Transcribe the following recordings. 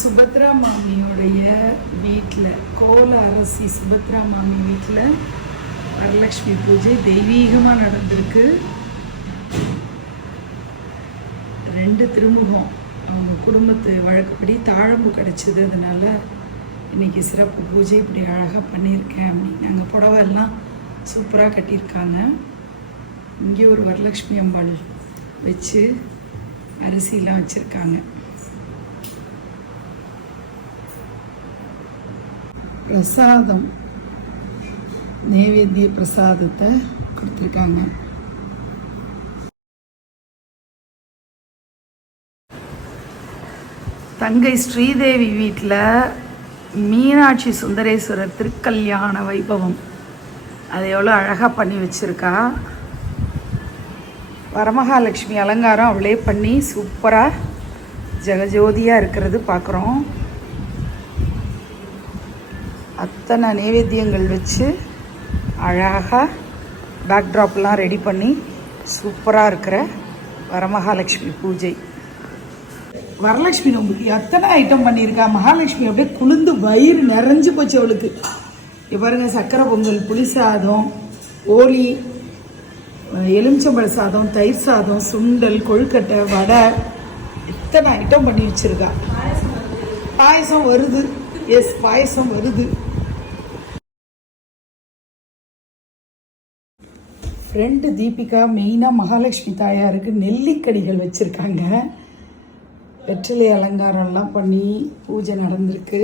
சுபத்ரா மாமியோடைய வீட்டில் கோல அரசி சுபத்ரா மாமி வீட்டில் வரலட்சுமி பூஜை தெய்வீகமாக நடந்திருக்கு. ரெண்டு திருமுகம். அவங்க குடும்பத்து வழக்கப்படி தாழம்பு கிடச்சிது அதனால் இன்னைக்கு சிறப்பு பூஜை இப்படி அழகாக பண்ணியிருக்கேன் அப்படின்னு. அங்கே புடவெல்லாம் சூப்பராக கட்டியிருக்காங்க. இங்கே ஒரு வரலட்சுமி அம்பாள் வச்சு அரிசிலாம் வச்சுருக்காங்க. பிரசாதம் நைவேத்திய பிரசாதத்தை கொடுத்துருக்காங்க. தங்கை ஸ்ரீதேவி வீட்டில் மீனாட்சி சுந்தரேஸ்வரர் திருக்கல்யாண வைபவம். அதை எவ்வளோ அழகாக பண்ணி வச்சுருக்கா. வரமகாலட்சுமி அலங்காரம் அவளே பண்ணி சூப்பராக ஜெகஜோதியாக இருக்கிறது பார்க்குறோம் அத்தனை நைவேத்தியங்கள் வச்சு அழகாக பேக்ட்ராப்லாம் ரெடி பண்ணி சூப்பராக இருக்கிற வரமகாலட்சுமி பூஜை. வரலட்சுமி நோம்புக்கு எத்தனை ஐட்டம் பண்ணியிருக்கா? மகாலட்சுமி அப்படியே குளிர்ந்து வயிறு நிறைஞ்சு போச்சு அவளுக்கு. பாருங்க சக்கரை பொங்கல் புளி சாதம் ஓலி எலுமிச்சம்பழ சாதம் தயிர் சாதம் சுண்டல் கொழுக்கட்டை வடை இத்தனை ஐட்டம் பண்ணி வச்சுருக்கா. பாயசம் வருது. எஸ் பாயசம் வருது. ஃப்ரெண்டு தீபிகா மெயினாக மகாலட்சுமி தாயாருக்கு நெல்லிக்கடிகள் வச்சுருக்காங்க. வெற்றிலை அலங்காரம்லாம் பண்ணி பூஜை நடந்திருக்கு.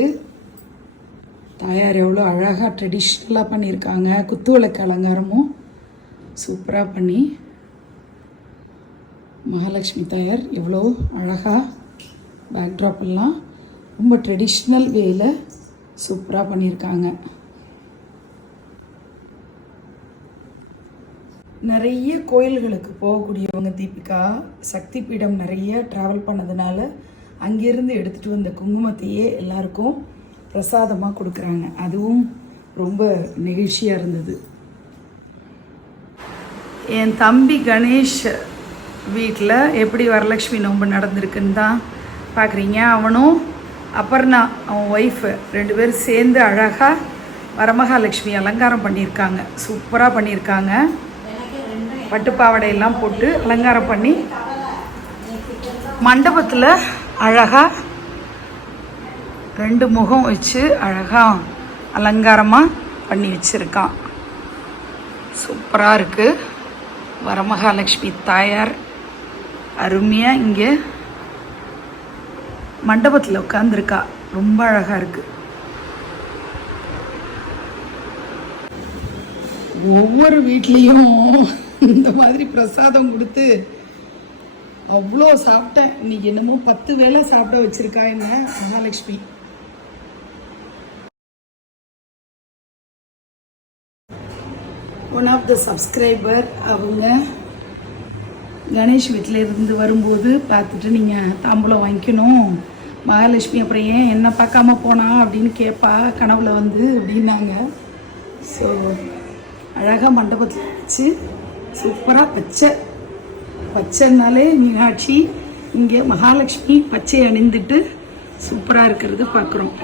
தாயார் எவ்வளோ அழகாக ட்ரெடிஷ்னலாக பண்ணியிருக்காங்க. குத்து விளக்கு அலங்காரமும் சூப்பராக பண்ணி மகாலட்சுமி தாயார் எவ்வளோ அழகாக பேக்ட்ராப் எல்லாம் ரொம்ப ட்ரெடிஷ்னல் வேயில் சூப்பராக பண்ணியிருக்காங்க. நிறைய கோயில்களுக்கு போகக்கூடியவங்க தீபிகா சக்தி பீடம் நிறைய ட்ராவல் பண்ணதுனால அங்கேருந்து எடுத்துகிட்டு வந்த குங்குமத்தையே எல்லாருக்கும் பிரசாதமாக கொடுக்குறாங்க. அதுவும் ரொம்ப நெகிழ்ச்சியாக இருந்தது. என் தம்பி கணேஷ் வீட்டில் எப்படி வரலட்சுமி நோன்பு நடந்திருக்குன்னு தான் பார்க்குறீங்க அவனும் அபர்ணா அவன் ஒய்ஃபு ரெண்டு பேரும் சேர்ந்து அழகாக வரமகாலட்சுமி அலங்காரம் பண்ணியிருக்காங்க. சூப்பராக பண்ணியிருக்காங்க. பட்டுப்பாவடையெல்லாம் போட்டு அலங்காரம் பண்ணி மண்டபத்தில் அழகாக ரெண்டு முகம் வச்சு அழகாக அலங்காரமாக பண்ணி வச்சுருக்கான். சூப்பராக இருக்குது வரமகாலட்சுமி தாயார் அருமையாக இங்கே மண்டபத்தில் உட்காந்துருக்கா ரொம்ப அழகாக இருக்குது ஒவ்வொரு வீட்லேயும் இந்த மாதிரி பிரசாதம் கொடுத்து அவ்வளோ சாப்பிட்டேன். இன்னைக்கு என்னமோ பத்து வேளை சாப்பிட வச்சிருக்கா என்ன? Mahalakshmi. One of the subscriber அவங்க கணேஷ் வீட்டில் இருந்து வரும்போது பார்த்துட்டு நீங்கள் தாம்பூலம் வாங்கிக்கணும். மகாலட்சுமி அப்புறம் ஏன் என்ன பார்க்காம போனா அப்படின்னு கேட்பா கனவுல வந்து அப்படின்னாங்க. ஸோ அழகாக மண்டபத்தில் வச்சு சூப்பராக பச்சை. பச்சைனாலே மீனாட்சி. இங்கே மகாலட்சுமி பச்சை அணிந்துட்டு சூப்பராக இருக்கிறது பார்க்குறோம்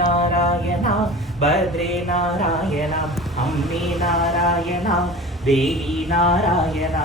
நாராயணா பத்ரே நாராயணா அம்மி நாராயணா தேவி நாராயணா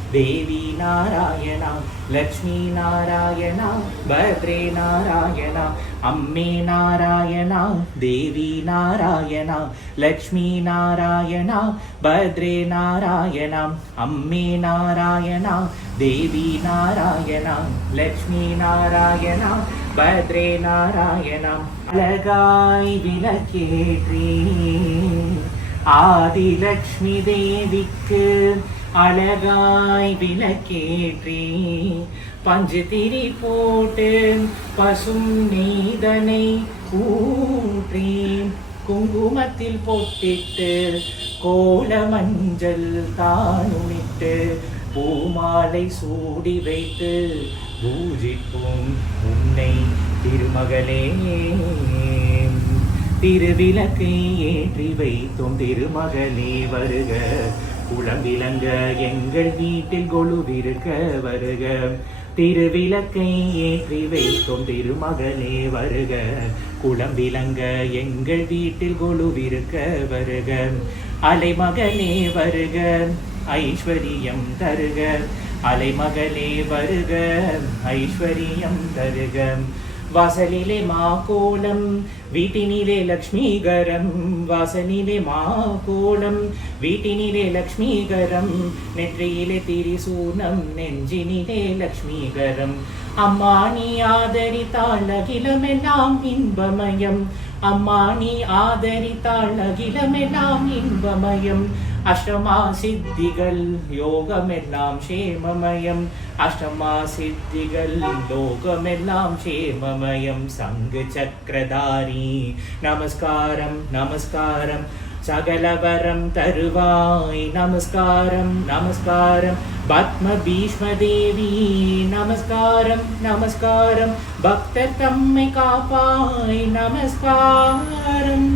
தேவி நாராயணா லக்ஷ்மி நாராயணா பத்ரே நாராயணா அம்மே நாராயணா தேவி நாராயணா லக்ஷ்மி நாராயணா பத்ரே நாராயணா அம்மே நாராயணா தேவி நாராயணா லக்ஷ்மி நாராயணா பத்ரே நாராயணா. அழகாய் விளக்கேற்றே ஆதிலக்ஷ்மி தேவிக்கு அழகாய் விளக்கேற்றி பஞ்சு திரி போட்டு பசும் நீதனை ஊற்றி குங்குமத்தில் பொட்டிட்டு கோல மஞ்சள் தானுமிட்டு பூமாலை சூடி வைத்து பூஜிப்போம் உன்னை திருமகளே. திருவிளக்கை ஏற்றி வைத்தும் திருமகளே. வருக குளம் எங்கள் வீட்டில் கொழுவிருக்க வருக. திருவிளக்கை ஏற்றி வைத்தோம் திருமகளே வருக. குளம் விளங்க எங்கள் வீட்டில் கொழுவிருக்க வருக. அலைமகளே வருக ஐஸ்வரியம் தருக. அலைமகளே வருக ஐஸ்வரியம் தருக. வாசலிலே மாகோலம் வீட்டினிலே லக்ஷ்மீகரம் வாசலிலே மாகோலம் வீட்டினிலே லக்ஷ்மீகரம் நெற்றியிலே திரிசூனம் நெஞ்சினிலே லக்ஷ்மீகரம். அம்மா நீ ஆதரித்தாள் அகிலமெல்லாம் இன்பமயம். அம்மா நீ ஆதரித்தாள் அகிலமெல்லாம் இன்பமயம். அஷ்டமா சித்திகள் யோகமெல்லாம் சேமமயம் அஷ்டமா சித்திகள் லோகமெல்லாம் சேமமயம் சங்கு சக்கரதாரி நமஸ்காரம் நமஸ்காரம் சகலவரம் தருவாய் நமஸ்காரம் நமஸ்காரம் பத்ம பீஷ்மதேவி நமஸ்காரம் நமஸ்காரம் பக்தர் தம்மை காப்பாய் நமஸ்காரம்